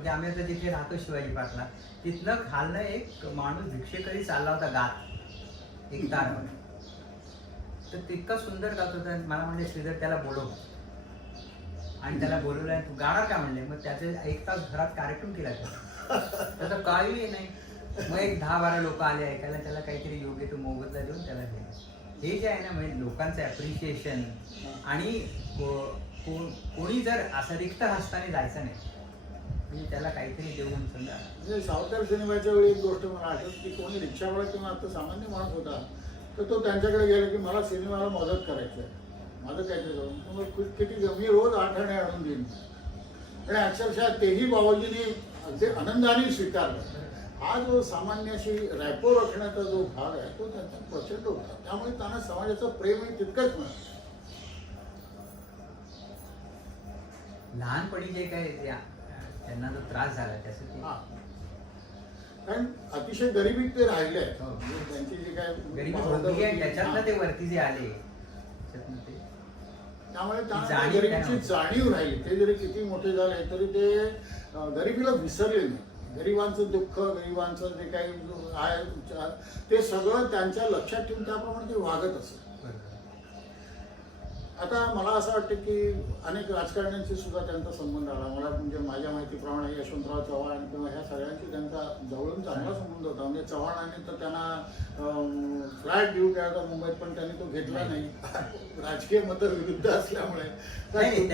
होते आम्ही आता जिथे राहतो शिवाजी पार्कला तिथनं खालनं एक माणूस भिक्षेकरी चालला होता गात एक तार तर तितका सुंदर गात होता मला म्हणले श्रीधर त्याला बोलव. आणि त्याला बोलवलं आणि तू गाणार का म्हणले? मग त्याचे एक तास घरात कार्यक्रम केला त्याचा त्याचं काही नाही. मग एक दहा बारा लोक आले ऐकायला त्याला काहीतरी योग्य तो मोबदला देऊन त्याला दिला. हे जे आहे ना म्हणजे लोकांचं ॲप्रिशिएशन आणि को- को- कोणी जर असं रिक्त हस्ताने जायचं नाही म्हणजे त्याला काहीतरी देऊन समजा. म्हणजे सावकार सिनेमाच्या वेळी एक गोष्ट मला आठवत की कोणी रिक्षावाला किंवा आता सामान्य माणूस होता तर तो त्यांच्याकडे गेला की मला सिनेमाला मदत करायची आहे माझं काहीतरी मग किती मी रोज आठ आणे आणून देईन. आणि अक्षरशः तेही बाबाजीने अगदी आनंदाने स्वीकारलं. हा जो सामान्याशी रॅपो राखण्याचा जो भाग आहे तो त्यांचा प्रचंड होता. त्यामुळे त्यांना समाजाचं प्रेमही तितकंच मिळालं. लहानपणी जे काय त्यांना जो त्रास झाला त्याचं ते हा. कारण अतिशय गरिबीत ते राहिले आहेत हो. म्हणजे त्यांची जी काय गरीबी आहे त्याच्यातनं. ते वरती जे आले त्याच्यातनं ते त्यामुळे त्यांना जाणीव त्या काय गरिबीची नव्हती. जाणीव राहिली ते जरी किती मोठे झाले तरी ते अं, गरिबीला विसरले नाही गरिबांचं दुःख गरिबांचं जे काही आहे ते सगळं त्यांच्या लक्षात ठेवून त्याप्रमाणे ते वागत असत आता मला असं वाटतं की अनेक राजकारण्यांशी सुद्धा त्यांचा संबंध आला. मला म्हणजे माझ्या माहितीप्रमाणे यशवंतराव चव्हाण किंवा ह्या सगळ्यांशी त्यांचा जवळून चांगला संबंध होता. म्हणजे चव्हाणांनी तर त्यांना फ्लॅट देऊ केला होता मुंबईत पण त्यांनी तो घेतला नाही. राजकीय मत विरुद्ध असल्यामुळे. नाही,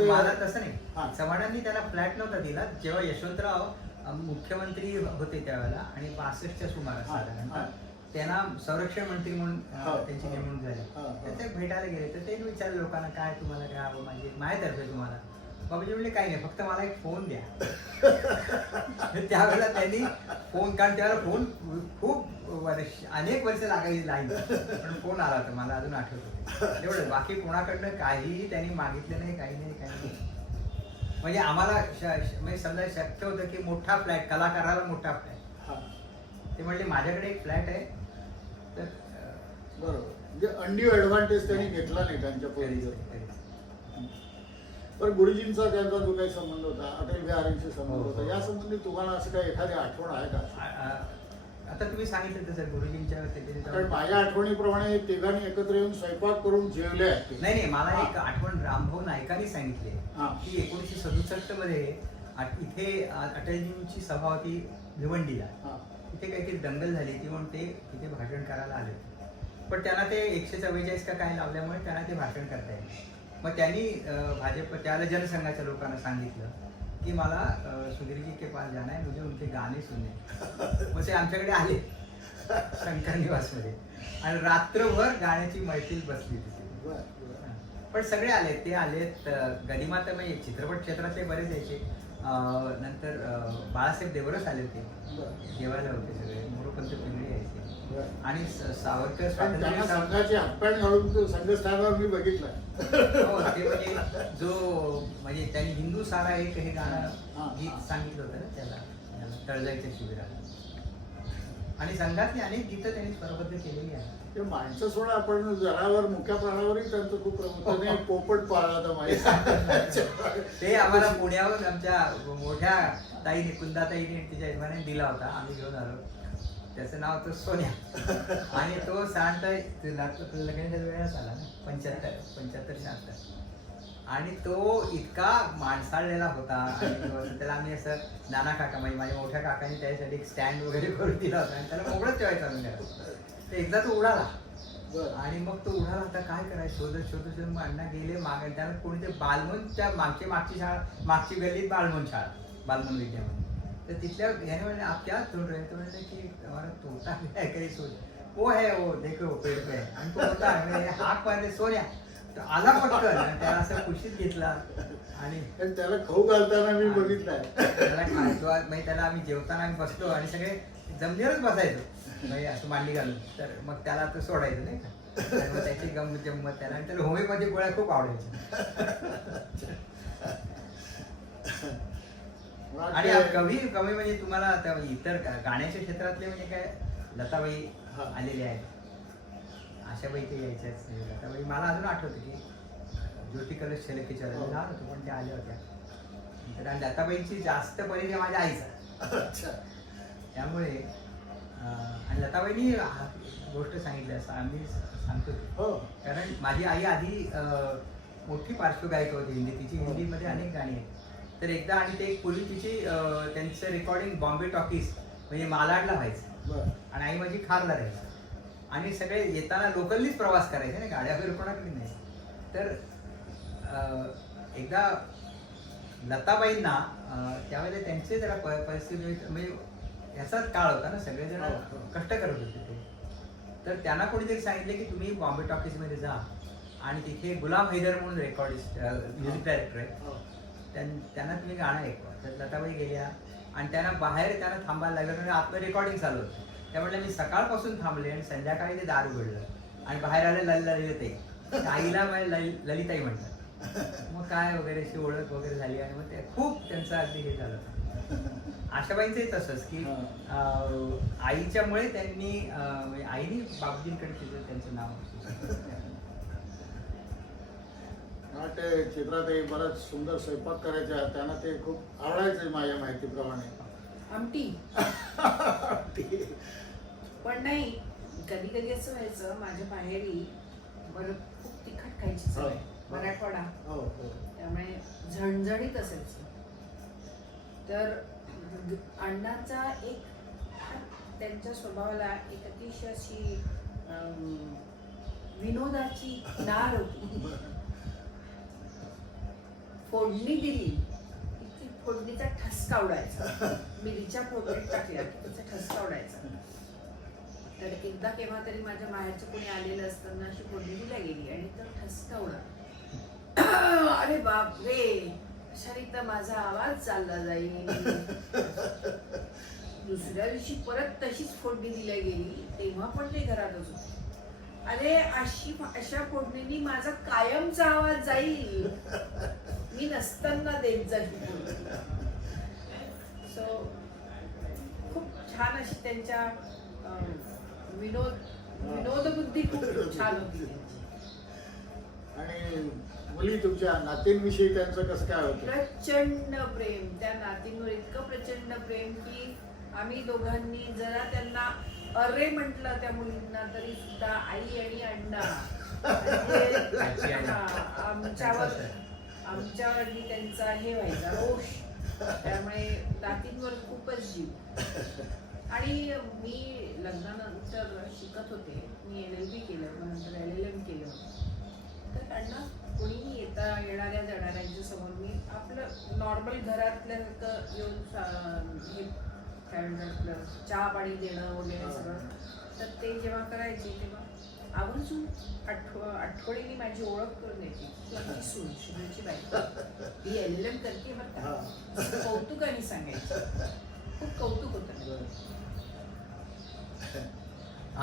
मला तसं चव्हाणांनी त्याला फ्लॅट नव्हता दिला. जेव्हा यशवंतराव मुख्यमंत्री होते त्यावेळेला आणि बासष्टच्या सुमारास. त्यांना संरक्षण मंत्री म्हणून हा, त्यांची हा. नेमणूक झाली. हा, हा. तर ते भेटायला गेले तर ते विचारलं लोकांना काय तुम्हाला काय हवं? माझे माझ्यातर्फे तुम्हाला. बाबाजी म्हणले काही नाही फक्त मला एक फोन द्या. तर त्यावेळेला त्यांनी फोन कारण त्यावेळेला फोन खूप वर्ष अनेक वर्ष लागायची लाईन. पण फोन आला होता मला अजून आठवत होते. एवढं बाकी कोणाकडनं काहीही त्यांनी मागितलं नाही काही नाही काही नाही. म्हणजे आम्हाला श- श- म्हणजे समजा शक्य होतं की मोठा फ्लॅट कलाकाराला मोठा फ्लॅट. हा, ते म्हणले माझ्याकडे एक फ्लॅट आहे बरोबर म्हणजे अंडी ऍडव्हान्टेज त्यांनी घेतला नाही त्यांच्या पोरीचा. पण गुरुजींचा त्यांचा जो काही संबंध होता अटल बिहारींशी संबंध हो, हो. होता या संबंधी तुम्हाला असं काही एखादी आठवण आहे का आता तुम्ही सांगितलं तसं गुरुजींच्या कारण माझ्या आठवणीप्रमाणे तिघांनी एकत्र येऊन स्वयंपाक करून जेवले आहेत नाही नाही मला एक आठवण रामभाऊ नायकांनी सांगितली हा. की एकोणीसशे सदुसष्टमध्ये इथे अटलजींची सभा होती भिवंडीला हा. तिथे काहीतरी दंगल झाली ती म्हणून ते तिथे भाषण करायला आले. पण त्यांना ते एकशे चव्वेचाळीस का काय लावल्यामुळे त्यांना ते भाषण करता येईल मग त्यांनी भाजप त्याला जनसंघाच्या लोकांना सांगितलं की मला सुधीर जी के पास जाना है मुझे उनके गाणे सुनने मग ते आमच्याकडे आले शंकर निवासमध्ये आणि रात्रभर गाण्याची मैफिल बसली तिथे. पण सगळे आले ते आलेत अं, गदिमा तर म्हणजे चित्रपट क्षेत्रातले बरेच यायचे नंतर बाळासाहेब देवरच आले होते. जेवायला होते सगळे मोरोपंत पिंगळे यायचे. आणि सावरकर त्यांना संघाची घालून संघस्थानावर मी बघितलं हो, म्हणजे जो म्हणजे त्यांनी हिंदू सारा एक हे. गाणं गीत सांगितलं होतं ना त्याला तळजायच्या शिबिराला. आणि संघातली अनेक गीतं त्यांनी स्वरबद्ध केलेली आहेत. ते माणसं सोडा आपण जनावर मुख्या प्राणावरही त्यांचं खूप प्रमुख पोपट पाळला होता माझ्या ते आम्हाला पुण्यावर आमच्या मोठ्या ताईने कुंदाताईने तिच्या यजमाने दिला होता. आम्ही घेऊन आलो. त्याचं नाव होतं सोन्या. आणि तो साधारणतः लग्नाच्या वेळेस आला ना. पंच्याहत्तर पंच्याहत्तर शहात्तर. आणि तो इतका माणसाळलेला होता. त्याला आम्ही असं नाना काका म्हणजे माझ्या मोठ्या काकाने त्याच्यासाठी एक स्टँड वगैरे करून दिला होता. आणि त्याला मोकळंच ठेवायचं आम्ही घरात. तर एकदा तो उडाला. आणि मग तो उडाला होता काय करायचं? शोधत शोधत शोधत मग अण्णा गेले. मागे त्याला कोणीतरी बालमन त्या मागची मागची शाळा मागची गल्लीत बालमन शाळा बालमन विद्यामंदिर तर तिथल्या याने म्हणले आप क्या ढूंढ रहे तो म्हणले की हमारा तोता है काही सोच वो है वो देखो पेड़ पे आणि तो होता हाक मारले सोन्या तर आला पटकन आणि त्याला असं खुशीत घेतला. आणि त्याला खाऊ घालताना मी बघितलंय. त्याला खायचो म्हणजे त्याला आम्ही जेवताना आम्ही बसलो आणि सगळे जमलेरच बसायचो. म्हणजे असं मांडी घालून. तर मग त्याला तो सोडायचं नाही का? त्याची गंमत जम्मत त्याला. आणि त्याला होमिओपॅथी गोळ्या खूप आवडायच्या. आणि कवी कवी म्हणजे तुम्हाला आता इतर गाण्याच्या क्षेत्रातले म्हणजे काय? लताबाई हा. आलेले आहेत. आशाबाई ते यायच्याच लताबाई मला अजून आठवतं की ज्योती कलश शेलकेच्या लहान होतो पण त्या आल्या होत्या. तर आणि लताबाईंची जास्त परिचय माझ्या आईचा. त्यामुळे आणि लताबाईंनी हा- गोष्ट सांगितली असं आम्ही सांगतो. हो. कारण माझी आई आधी मोठी पार्श्वगायिका होती. हिंदी तिची हिंदीमध्ये अनेक गाणी आहेत. तर एकदा आणि ते एक पूर्वी तिची अं, त्यांचं रेकॉर्डिंग बॉम्बे टॉकीज म्हणजे मालाडला व्हायचं. बर. आणि आई माझी खारला राहायची. आणि सगळे येताना लोकलनीच प्रवास करायचे ना गाड्या वगैरे कोणाकडे नाही तर अं, एकदा लताबाईंना अं, त्यावेळेला त्यांचे जरा प- परिस्थिती म्हणजे ह्याचाच काळ होता ना सगळेजण हो, हो. कष्ट करत होते ते. तर त्यांना कोणीतरी सांगितले की तुम्ही बॉम्बे टॉकीजमध्ये जा. आणि तिथे गुलाम हैदर म्हणून रेकॉर्डिस्ट म्युझिक डायरेक्टर आहे. हो. त्यां- त्यांना तुम्ही गाणं ऐकवा. तर लताबाई गेल्या आणि त्यांना बाहेर त्यांना थांबायला लागलं. कारण आतलं रेकॉर्डिंग चालू होतं. त्या म्हटलं मी सकाळपासून थांबले आणि संध्याकाळी ते दार उघडलं आणि बाहेर आले लल ललिताई. आईला माझ्या लल- ललिताई म्हणतात. मग काय वगैरे अशी ओळख वगैरे झाली आणि मग ते खूप त्यांचं अगदी हे झालं आशाबाईंचंही तसंच की आईच्यामुळे त्यांनी म्हणजे आईने बाबजींकडे त्यांचं नाव. ते चित्रातही बराच सुंदर स्वयंपाक करायचा त्यांना ते खूप आवडायचं माझ्या माहितीप्रमाणे. आमटी. पण नाही कधी कधी असं व्हायचं माझ्या बाहेरी बरं खूप तिखट खायची सवय हो. मराठवाडा. हो हो. त्यामुळे झणझणीत असायचं. तर अण्णांचा एक त्यांच्या स्वभावाला एक अतिशय अशी विनोदाची नार होती. फोडणी दिली की ती फोडणीचा ठसका उडायचा. मिरीच्या फोडणीत टाकल्या की त्याचा ठसका उडायचा. तर एकदा केव्हा तरी माझ्या माहेरचं कोणी आलेलं असताना अशी फोडणी दिल्या गेली आणि तो ठसका उडा. अरे बाप रे अशाने तर माझा आवाज चालला जाईल. दुसऱ्या दिवशी परत तशीच फोडणी दिल्या गेली तेव्हा पण ते घरातच होते. अरे अशी अशा फोडणीनी माझा कायमचा आवाज जाईल. मी नसताना देत जाईल. सो खूप छान अशी त्यांच्या विनोद विनोद बुद्धी खूप छान होती. आणि मुली तुमच्या नातींविषयी त्यांचं कसं काय होतं? प्रचंड प्रेम. त्या नातींवर इतकं प्रचंड प्रेम की आम्ही दोघांनी जरा त्यांना अरे म्हटलं त्या मुलींना तरी सुद्धा आई आणि अण्णा आमच्यावर आमच्यावर आणि त्यांचा हे व्हायचा रोष. त्यामुळे नातींवर खूपच जीव. आणि मी लग्नानंतर शिकत होते. मी एल एल बी केलं मग नंतर एल एल एम केलं. तर त्यांना कोणीही येता येणाऱ्या जाणाऱ्यांच्या समोर मी आपलं नॉर्मल घरातल्यासारखं येऊन हे काय म्हणतात चहा पाणी देणं वगैरे सगळं. तर ते जेव्हा करायचे तेव्हा आवर्जून आठव आठवणीने माझी ओळख करून द्यायची की आमची सून शिवची बायको ही एल एम करते बरं का. असं कौतुकाने सांगायचं. खूप कौतुक होतं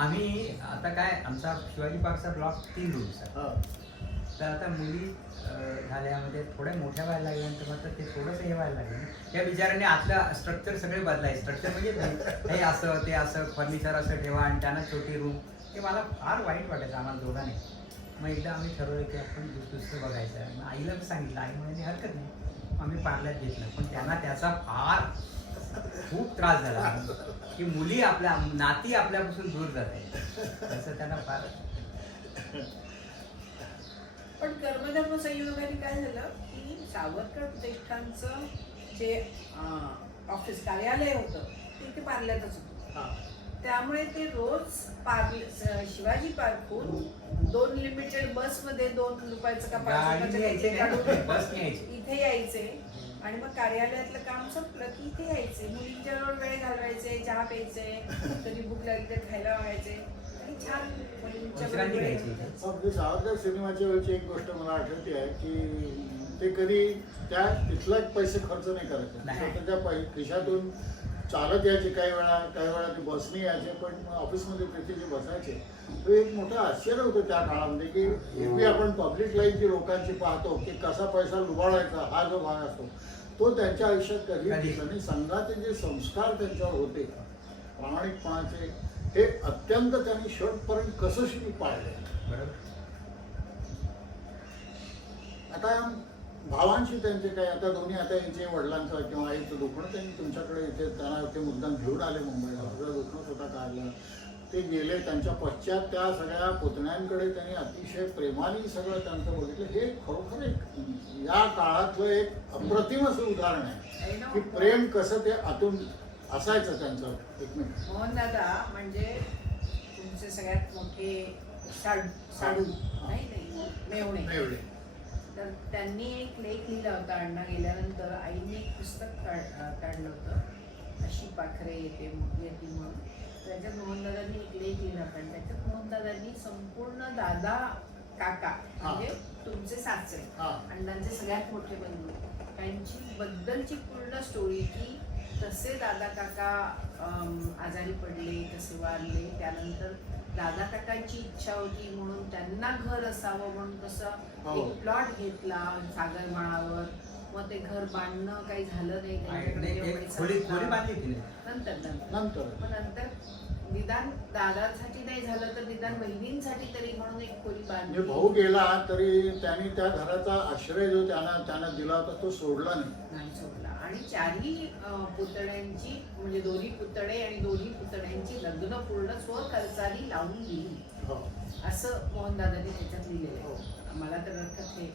आम्ही आता काय आमचा शिवाजी पार्कचा ब्लॉक तीन रूमचा हा. तर आता मुली झाल्यामध्ये थोड्या मोठ्या व्हायला लागल्यानंतर मात्र ते थोडंसं हे व्हायला लागलं. या बिचारांनी आतलं स्ट्रक्चर सगळे बदलाय. स्ट्रक्चर म्हणजे हे असं ते असं फर्निचर असं ठेवा आणि त्यांना छोटी रूम हे मला फार वाईट वाटायचं आम्हाला दोघांनी. मग एकदा आम्ही ठरवलं की आपण दुस- दुसरं बघायचं. आहे मग आईला मी सांगितलं आई म्हणाली हरकत नाही. आम्ही पार्ल्यात घेतलं. पण त्यांना त्याचा फार खूप त्रास झाला. की मुली आपल्या नाती आपल्यापासून दूर जात आहे त्याचं त्यांना फार पण कर्मधर्म संयोगाने काय झालं की सावरकर प्रतिष्ठानचं जे ऑफिस कार्यालय होतं ते इथे पार्ल्यातच होतं. त्यामुळे ते रोज पार्ले स- शिवाजी पार्कहून दोन लिमिटेड बसमध्ये दोन रुपयाचं का पाच रुपयाचं? काढून. इथे यायचे आणि मग कार्यालयातलं काम संपलं की इथे यायचे मुलींच्या बरोबर वेळ घालवायचे चहा प्यायचे कधी भूक लागली तर खायला मागायचे आणि छान मुलींच्या सावरकर सिनेमाच्या वेळची एक गोष्ट मला आठवते आहे की ते कधी त्या तिथला पैसे खर्च नाही करायचे नाही. स्वतःच्या खिशातून चालत यायचे काही वेळा काही वेळा ते बसने यायचे पण ऑफिसमध्ये तिथे जे बसायचे. तो एक मोठं आश्चर्य होतं त्या काळामध्ये की एरवी आपण पब्लिक लाईफ जी लोकांची पाहतो की कसा पैसा लुबाडायचा हा जो भाग असतो तो त्यांच्या आयुष्यात कधी. आणि संघाचे जे संस्कार त्यांच्यावर होते प्रामाणिकपणाचे हे अत्यंत त्यांनी शेवटपर्यंत कसोशी पाळले. बरोबर. आता भावांशी त्यांचे काय आता दोन्ही आता यांचे वडिलांचं किंवा आईचं दुखणं त्यांनी तुमच्याकडे इथे त्यांना ते मुद्दाम घेऊन आले मुंबईला. सगळं दुखणं स्वतः काढलं. ते गेले त्यांच्या पश्चात त्या सगळ्या पुतण्यांकडे त्यांनी अतिशय प्रेमाने सगळं त्यांचं बघितलं. हे खरोखर एक या काळातलं एक अप्रतिम असं उदाहरण आहे की प्रेम कसं ते आतून असायचं त्यांचं एकमेक मोहन दादा म्हणजे तुमचे सगळ्यात मोठे साडू साडू नाही नाही मेवणे. एवढे तर त्यांनी एक लेख लिहिला होता अण्णा गेल्यानंतर. आईने एक पुस्तक काढ- काढलं होतं. अशी पाखरे येते येते म्हणून. त्याच्यात मोहनदादांनी एक लेख लिहिला होता आणि त्याच्यात मोहनदादांनी संपूर्ण दादा काका म्हणजे तुमचे सासरे अण्णांचे सगळ्यात मोठे बंधू त्यांची बद्दलची पूर्ण स्टोरी की कसे दादा काका आजारी पडले कसे वारले. त्यानंतर दादा काकांची इच्छा होती म्हणून त्यांना घर असावं म्हणून कसं हो. एक प्लॉट घेतला सागर माळावर. मग ते घर बांधणं काही झालं नाही. नंतर नंतर. नंतर. मग नंतर निदान दादांसाठी नाही झालं तर निदान बहिणींसाठी तरी म्हणून एक खोली म्हणजे बांधली भाऊ गेला तरी त्यांनी त्या घराचा आश्रय जो त्यांना त्यांना दिला होता तो सोडला नाही नाही सोडला आणि चारही अं, पुतण्यांची म्हणजे दोन्ही पुतळे आणि दोन्ही पुतण्यांची लग्न पूर्ण स्वखर्चाने लावून दिली हो. असं मोहनदादांनी त्याच्यात लिहिलेलं हो. आहे मला तर अर्थात हे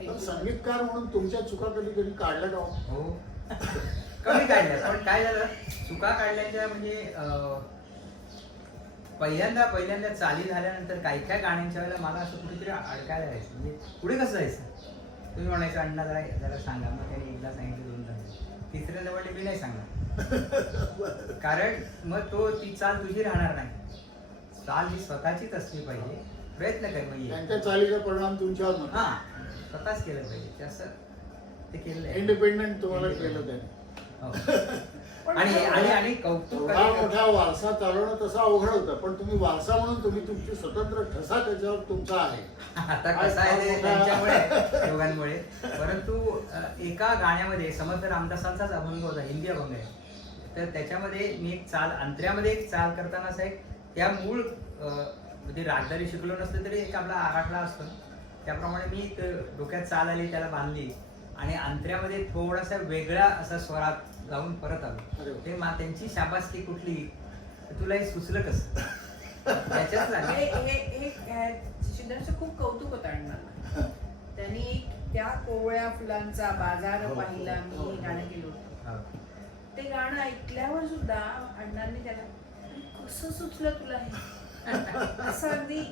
पण संगीतकार म्हणून तुमच्या चुका कधी कधी काढल्या का हो? हो कमी काढल्या पण काय झालं? चुका काढल्याच्या म्हणजे पहिल्यांदा पहिल्यांदा चाली झाल्यानंतर काही काय गाण्यांच्या वेळेला मला असं कुठेतरी अडकायला जायचं म्हणजे पुढे कसं जायचं? तुम्ही म्हणायचं अण्णा जरा जरा सांगा. मग त्यांनी एकदा सांगितलं दोनदा सांगितलं. तिसऱ्यांदा म्हणले मी नाही सांगणार. कारण मग तो ती चाल तुझी राहणार नाही. चाल ही स्वतःचीच असली पाहिजे. प्रयत्न कर मग. त्यांच्या चालीचा परिणाम तुमच्यावर हा. स्वतःच केलं पाहिजे. ते असं ते केलं इंडिपेंडेंट तुम्हाला केलं त्यांनी. पण आणि आणि आणि कौतुक एवढा मोठा वारसा चालवणं तसं अवघड होतं पण तुम्ही वारसा म्हणून तुम्ही तुमची स्वतंत्र ठसा त्याच्यावर तुमचा आहे. आता कसं आहे ते त्यांच्यामुळे दोघांमुळे. परंतु अ, एका गाण्यामध्ये समर्थ रामदासांचाच अभंग होता हिंदी अभंग आहे. तर त्याच्यामध्ये मी एक चाल अंतऱ्यामध्ये एक चाल करताना असं एक त्या मूळ अ, म्हणजे रागदारी शिकलो नसलं तरी एक आपला आराखडा असतो. त्याप्रमाणे मी एक डोक्यात चाल आली त्याला बांधली. आणि अंतऱ्यामध्ये थोडासा वेगळा असा स्वरात जाऊन परत आलो. ते मा त्यांची शाबासकी कुठली? तुला हे सुचलं कसं? शिंदरचं खूप कौतुक होतं अण्णांना. त्यांनी एक त्या कोवळ्या फुलांचा बाजार हो, हो, पाहिला मी हो, हे हो. गाणं केलं होतं. ते गाणं ऐकल्यावर सुद्धा अण्णांनी त्याला "अरे, कसं सुचलं तुला हे? असं अगदी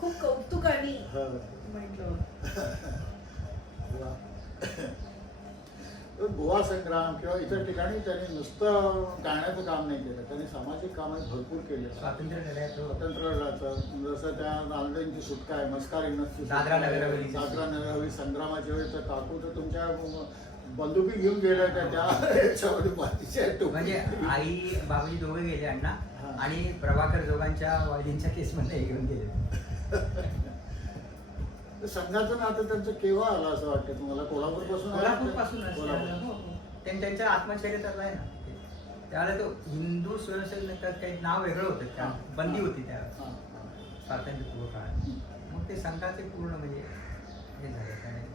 खूप कौतुकाने म्हटलं. तर गोवा संग्राम किंवा इतर ठिकाणी त्यांनी नुसतं गाण्याचं काम नाही केलं. त्यांनी सामाजिक काम भरपूर केले. स्वातंत्र्य लढ्याचं. स्वतंत्र लढ्याचं. जसं त्या नांदेडची सुटका आहे मस्कार दादरा नगर हवेलीची दादरा नगर हवेली संग्रामाच्या वेळी तर काकू तर तुमच्या बंदुकी घेऊन गेल्या त्या त्या याच्यामध्ये मातीच्या. म्हणजे आई बाबाजी दोघे गेले अण्णा. आणि प्रभाकर दोघांच्या वाईलींच्या केसमध्ये घेऊन गेले. तर संघाचं नातं त्यांचं केव्हा आलं असं वाटतं तुम्हाला? कोल्हापूरपासून कोल्हापूर. पासून त्यांच्या आत्मचरित्रात आहे ना. ते. त्यावेळेला तो हिंदू स्वयंसेवक काही नाव वेगळं होतं त्या हा. बंदी होती त्या हा, हा. स्वातंत्र्यपूर्व काळात मग ते संघाचे पूर्ण म्हणजे हे झाले.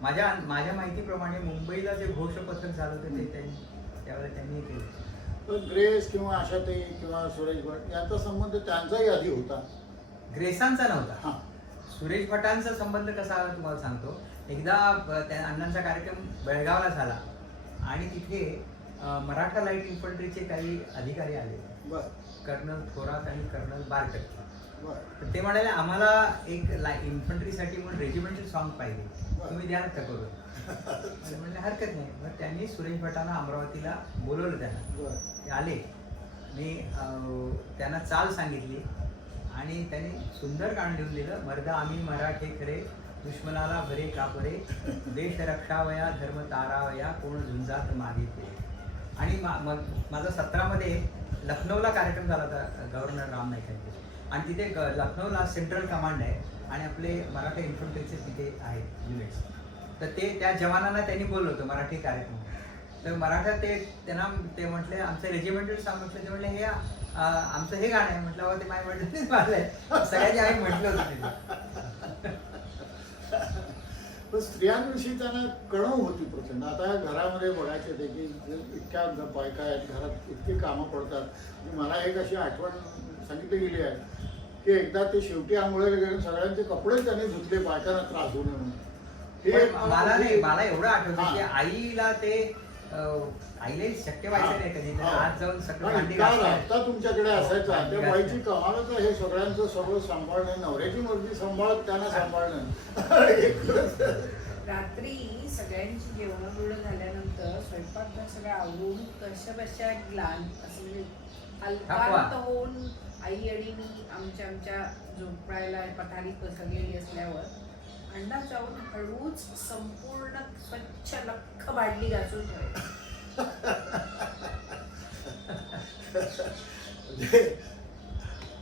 माझ्या माझ्या माहितीप्रमाणे मुंबईला जे घोषपत्र झालं होतं ते त्यांनी त्यावेळेला त्यांनी हे केलं. पण ग्रेस किंवा आशाताई किंवा सुरेश भट यांचा संबंध त्यांचाही आधी होता. ग्रेसांचा नव्हता. हा. सुरेश भटांचा संबंध कसा आला तुम्हाला सांगतो. एकदा त्या अण्णांचा कार्यक्रम बेळगावला झाला आणि तिथे मराठा लाइट इन्फंट्रीचे काही अधिकारी आले. कर्नल थोरात आणि कर्नल बारकट बर. तर ते म्हणाले आम्हाला एक इन्फंट्रीसाठी म्हणून रेजिमेंटल सॉन्ग पाहिजे. तुम्ही द्याल का करून तर म्हणले हरकत नाही. मग त्यांनी सुरेश भटांना अमरावतीला बोलवलं त्यांना. ते आले. मी त्यांना चाल सांगितली. आणि त्यांनी सुंदर गाणं लिहून दिलं. मर्दा आम्ही मराठे खरे दुश्मनाला भरे कापरे देश रक्षावया धर्म तारावया कोण झुंजात मागे ते. आणि मा- मग माझा सतरामध्ये लखनौला कार्यक्रम झाला होता गव्हर्नर राम नाईक यांचे. आणि तिथे ग- लखनौला सेंट्रल कमांड आहे आणि आपले मराठा इन्फंट्रीचे तिथे आहेत युनिट्स तर ते त्या जवानांना त्यांनी बोललं होतं मराठी कार्यक्रम. तर मराठा ते त्यांना ते म्हटले आमचं रेजिमेंटल सॉन्ग म्हटलं ते म्हटले हे आमचं हे गाणं आहे. म्हटलं "अहो, ते माझ्या म्हटलं माझं आहे. सगळ्यांनी आम्ही म्हटलं होतं स्त्रियांविषयी त्यांना कळव होती प्रचंड. आता घरामध्ये बघायचे ते की इतक्या बायका आहेत घरात इतकी कामं पडतात. मला एक अशी आठवण सांगितली गेली आहे की एकदा ते शेवटी आंघोळीला गेले सगळ्यांचे कपडे त्याने धुतले बायकांना त्रास होऊ नये म्हणून. हे मला नाही मला एवढं आठवतं. की आईला ते अं, आईला शक्य व्हायचं नाही कधी तर. आज जाऊन सगळं आणि भांडी इतका घासताय. राबता तुमच्याकडे असायचा त्या बाईची घासताय. कमालच आहे हे सगळ्यांचं सगळं सांभाळणं नवऱ्याची मुलगी सांभाळत त्यांना सांभाळणं एकच. रात्री सगळ्यांची जेवण बिवणं झाल्यानंतर स्वयंपाक सगळं आवरून कशा बशा ग्लान असं म्हणजे अल्पांत होऊन आई आणि मी आमच्या आमच्या झोपायला पठारीत पसरलेली असल्यावर अंडा चावून हळूच संपूर्ण स्वच्छ लख घासून ठेवायची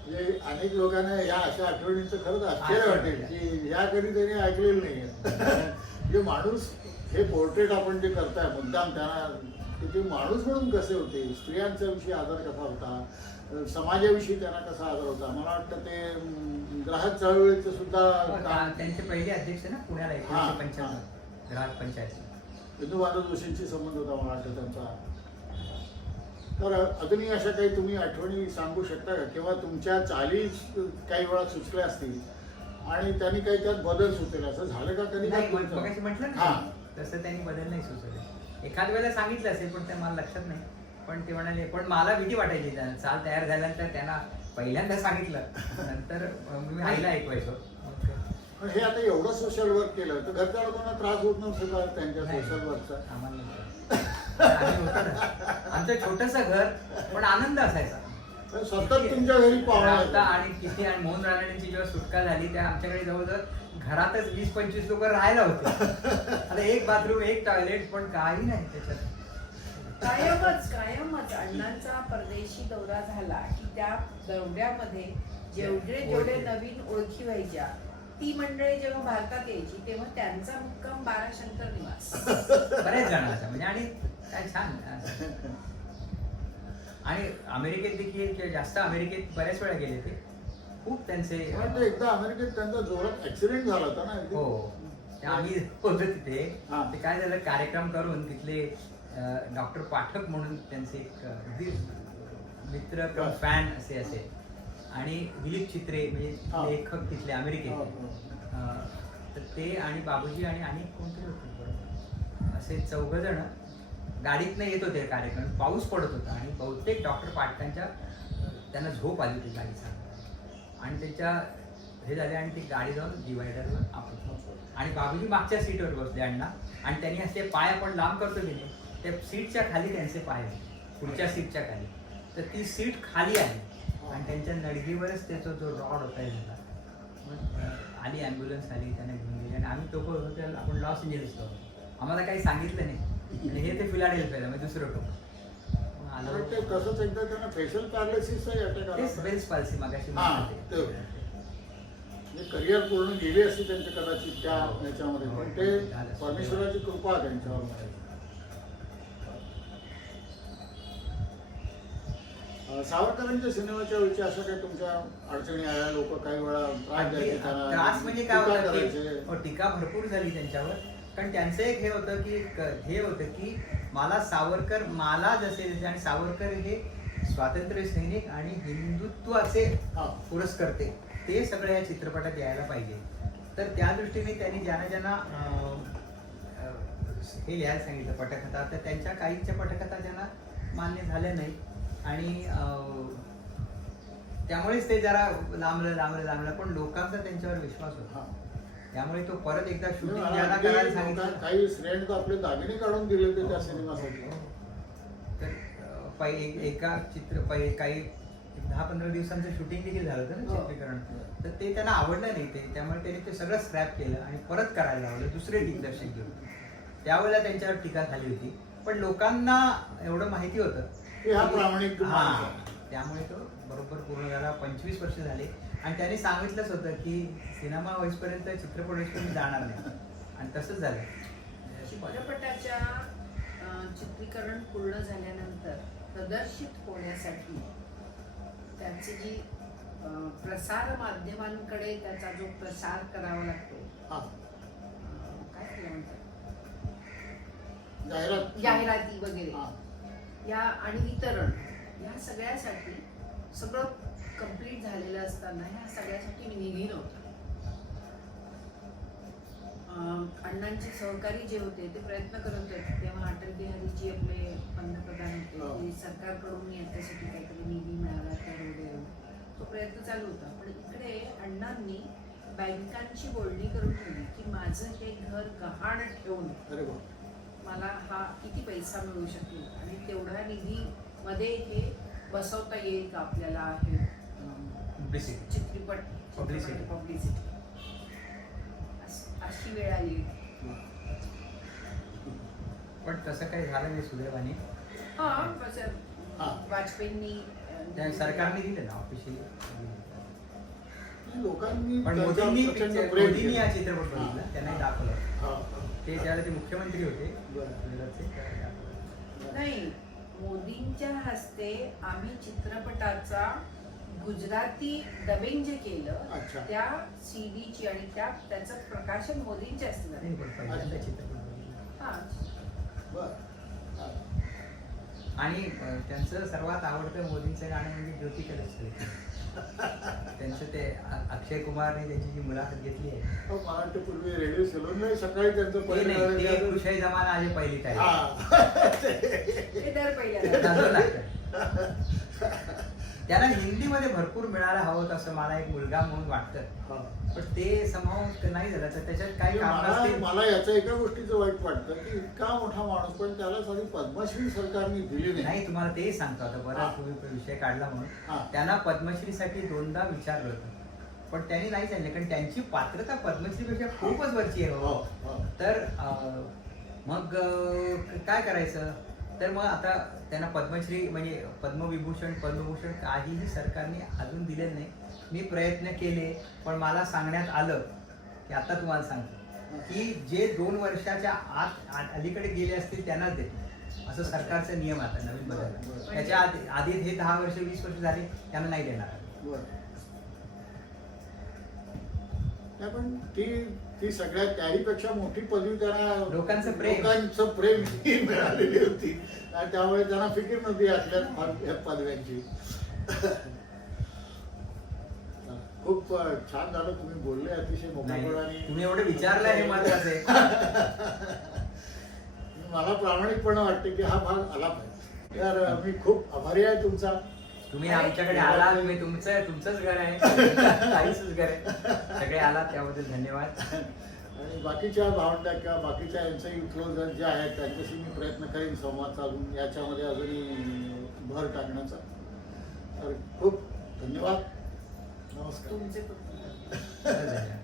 म्हणजे अनेक लोकांना या अशा आठवणीचं खरंच आश्चर्य वाटेल की या कधी त्यांनी ऐकलेलं नाही जे माणूस हे पोर्ट्रेट आपण जे करताय मुद्दाम त्यांना ते माणूस म्हणून कसे होते? स्त्रियांच्या विषयी आदर कसा होता? समाजाविषयी त्यांना कसा आदर होता? मला वाटतं ते ग्राहक चळवळीचं सुद्धा हो, त्यांचे पहिले अध्यक्ष ना पुण्याला पंच्याण्णव. ग्राहक पंचायत माधव जोशींशी संबंध होता मला वाटतं त्यांचा. तर अजूनही अशा काही तुम्ही आठवणी सांगू शकता का? किंवा तुमच्या चाली काही वेळा सुचल्या असतील आणि त्यांनी काही त्यात बदल सुचले असं झालं का कधी? म्हटलं हा. तसं त्यांनी बदल नाही सुचवले. एखाद वेळेला सांगितलं असेल पण ते मला लक्षात नाही. पण ते म्हणाले पण मला भीती वाटायची त्यांना चाल तयार झाल्यानंतर त्यांना पहिल्यांदा सांगितलं. नंतर मी आईला ऐकवायचो. हे आता एवढं सोशल वर्क केलं तर घरच्या लोकांना त्रास होत नव्हतं का त्यांच्या. सोशल वर्कचा आम्हाला होतो. आमचं छोटस घर पण आनंद असायचा. सतत तुमच्या घरी पाहुणे येतात. आणि किती आणि मोहन राणांची जेव्हा सुटका झाली त्या आमच्याकडे जवळजवळ घरातच वीस पंचवीस लोक राहायला होते. आता एक बाथरूम एक टॉयलेट पण काही नाही त्याच्यात. कायमच कायमच अण्णांचा परदेशी दौरा झाला की त्या दौऱ्यामध्ये जेवढे जेवढे नवीन ओळखी. व्हायच्या ती मंडळी जेव्हा भारतात यायची तेव्हा त्यांचा मुक्काम बाराशंकर निवास. बऱ्याच जणांचा म्हणजे आणि काय छान. आणि अमेरिकेत देखील किंवा जास्त अमेरिकेत बऱ्याच वेळा गेले ते. खूप त्यांचे एकदा अमेरिकेत त्यांचा जोरात ऍक्सिडेंट झाला होता ना? हो. ते आम्ही होतो तिथे. ते काय झालं कार्यक्रम करून तिथले डॉक्टर पाठक म्हणून त्यांचे एक अगदी मित्र किंवा फॅन असे असे. आणि दिलीप चित्रे म्हणजे. लेखक तिथले अमेरिकेत. तर ते आणि बाबूजी आणि आणि कोणतरी होते बरोबर असे चौघ जण गाडीतनं येत होते कार्यक्रम. पाऊस पडत होता आणि बहुतेक डॉक्टर पाटकांच्या अं, त्यांना झोप आली होती गाडी चालवायला. आणि त्याच्या हे झाले आणि ती गाडी जाऊन डिवायडरवर आपण आणि बाबूजी मागच्या सीटवर बसले अण्णा. आणि त्यांनी असे पाय आपण लांब करतो की नाही त्या सीटच्या खाली त्यांचे पाय पुढच्या सीटच्या खाली. तर ती सीट खाली आली आणि त्यांच्या नडगीवरच त्याचा जो रॉड होता हे झाला. मग आली ॲम्ब्युलन्स आली त्यांना घेऊन गेली. आणि आम्ही टोकं होतो त्याला आपण लॉस एंजलिसला होतो आम्हाला काही सांगितलं नाही. आणि हे ते फिलाडेल्फियाला म्हणजे दुसरं टोकं. तसंच एकदा त्यांना बेल्स पाल्सी मागाशी हा. होते. म्हणजे करिअर पूर्ण गेली असती त्यांची कदाचित त्या याच्यामध्ये. पण ते परमेश्वराची कृपा त्यांच्यावर. सावरकरांच्या सिनेमाच्या वेळची असं काही तुमच्या अडचणी आल्या? लोक काही वेळा त्रास द्यायचे त्यांना त्रास म्हणजे काय टीका होतं हो, टीका भरपूर झाली त्यांच्यावर. कारण त्यांचं एक हे होतं की हे होतं की मला सावरकर मला जसे जसे आणि सावरकर हे स्वातंत्र्य सैनिक आणि हिंदुत्वाचे. पुरस्कर्ते ते सगळे या चित्रपटात यायला पाहिजे. तर त्या दृष्टीने त्यांनी ज्यांना ज्यांना हे लिहायला सांगितलं पटकथा तर त्यांच्या काहींच्या पटकथा त्यांना मान्य झाल्या नाही आणि त्यामुळेच ते जरा लांबलं लांबलं लांबलं पण लोकांचा त्यांच्यावर विश्वास होता. त्यामुळे तो परत एकदा शूटिंग ज्याला करायला सांगितलं. काही आपले दागिने काढून दिले होते त्या सिनेमासाठी. तर अं, पहि- एक- चित्र पहि- काही दहा पंधरा दिवसांचं शूटिंग देखील झालं होतं ना हो. चित्रीकरण. तर ते त्यांना आवडलं नाही ते. त्यामुळे त्यांनी ते सगळं स्क्रॅप केलं आणि परत करायला लावलं दुसरे दिग्दर्शक घेऊन. त्यावेळेला त्यांच्यावर टीका झाली होती. पण लोकांना एवढं माहिती होतं. की हा प्रामाणिक हा. माणूस आहे. त्यामुळे तो बरोबर पूर्ण झाला पंचवीस वर्ष झाले आणि त्याने सांगितलंच होतं की सिनेमा होईपर्यंत चित्रपट होईपर्यंत जाणार नाही आणि तसंच झालं चित्रपटाच्या अं, चित्रीकरण पूर्ण झाल्यानंतर प्रदर्शित होण्यासाठी त्याची जी अं, प्रसार माध्यमांकडे त्याचा जो प्रसार करावा लागतो हा. अं, काय जाहिरात जाहिराती वगैरे हा. या आणि वितरण या सगळ्यासाठी सगळं कंप्लीट झालेलं असताना ह्या सगळ्यासाठी निधी नव्हता अण्णांचे सहकारी जे होते ते प्रयत्न करत होते तेव्हा अटल बिहारीजी आपले पंतप्रधान हो. होते ते सरकारकडून याच्यासाठी काहीतरी निधी मिळाला तर वगैरे तो प्रयत्न चालू होता. पण इकडे अण्णांनी बँकांची बोलणी करून ठेवली की माझं हे घर गहाण ठेवून मला हा किती पैसा मिळू शकेल आणि तेवढ्या निधी मध्ये हे बसवता येईल का आपल्याला हे. चित्रपट Publicity. पब्लिसिटी अशी वेळ आली पण तसं काही झालं नाही सुदैवाने हा. वाजपेयींनी सरकारने दिलं ना ऑफिशियली लोकांनी पण मोदींनी मोदींनी. हा चित्रपट बघितला दाखवलं. ते त्यावेळेला ते मुख्यमंत्री होते. नाही मोदींच्या हस्ते आम्ही चित्रपटाचा गुजराती डबिंग जे केलं अच्छा. त्या सीडीची आणि त्या त्याचं प्रकाशन मोदींच्या हस्ते झालं. हा बरं. आणि त्यांचं सर्वात आवडतं मोदींचं गाणं म्हणजे ज्योती कलश त्यांचं ते अक्षय कुमारने त्यांची जी मुलाखत घेतली आहे. हो, मला वाटतं पूर्वी रेडिओ सेलून सकाळी त्यांचं नाही, पहिलं खुशाई जमाना आली पहिली तारीख हा. ते दर पहिल्या चालू लागतं. त्याला हिंदीमध्ये भरपूर मिळायला हवं असं मला एक मुलगा म्हणून वाटतं. पण ते समाव नाही झालं तर त्याच्यात काही काम मला याच्या एका गोष्टीचं वाईट वाटतं की इतका मोठा माणूस पण त्याला साधी पद्मश्री सरकारने दिली नाही नाही तुम्हाला ते सांगतो आता हा. बरं तुम्ही विषय काढला. म्हणून त्यांना पद्मश्रीसाठी दोनदा विचारलं होतं पण त्यांनी नाही सांगितलं कारण त्यांची पात्रता पद्मश्रीपेक्षा खूपच वरची आहे हो, हो. हो. तर मग काय करायचं तर मग आता त्यांना पद्मश्री म्हणजे पद्मविभूषण पद्मभूषण काहीही सरकारने अजून दिलेलं नाही. मी प्रयत्न केले पण मला सांगण्यात आलं की आता तुम्हाला सांगतो की जे दोन वर्षाच्या आत अलीकडे गेले असतील त्यांनाच देतो असं सरकारचा नियम आता नवीन बदलला बरं. त्याच्या आधी आधी हे दहा वर्ष वीस वर्ष झाले त्यांना नाही देणार. पण ती ती सगळ्यात त्याहीपेक्षा मोठी पदवी त्यांना लोकांचं प्रेम. लोकांचं प्रेम ही मिळालेली होती. आणि त्यामुळे त्यांना फिकीर नव्हती यातल्या या पदव्यांची. खूप छान झालं तुम्ही बोलले अतिशय तुम्ही एवढं विचारलं हे मला प्रामाणिकपणे वाटते की हा भाग आला पाहिजे. तर मी खूप आभारी आहे तुमचा. तुम्ही आमच्याकडे आलात मी तुमचं तुमचंच घर आहे. ताईचंच घर आहे. सगळे आलात त्याबद्दल धन्यवाद. आणि बाकीच्या भावंड्या किंवा बाकीच्या यांचे इन्फ्लुएन्सर जे आहेत त्यांच्याशी मी प्रयत्न करीन संवाद साधून. याच्यामध्ये अजूनही भर टाकण्याचा. तर खूप धन्यवाद. नमस्कार. तुमचे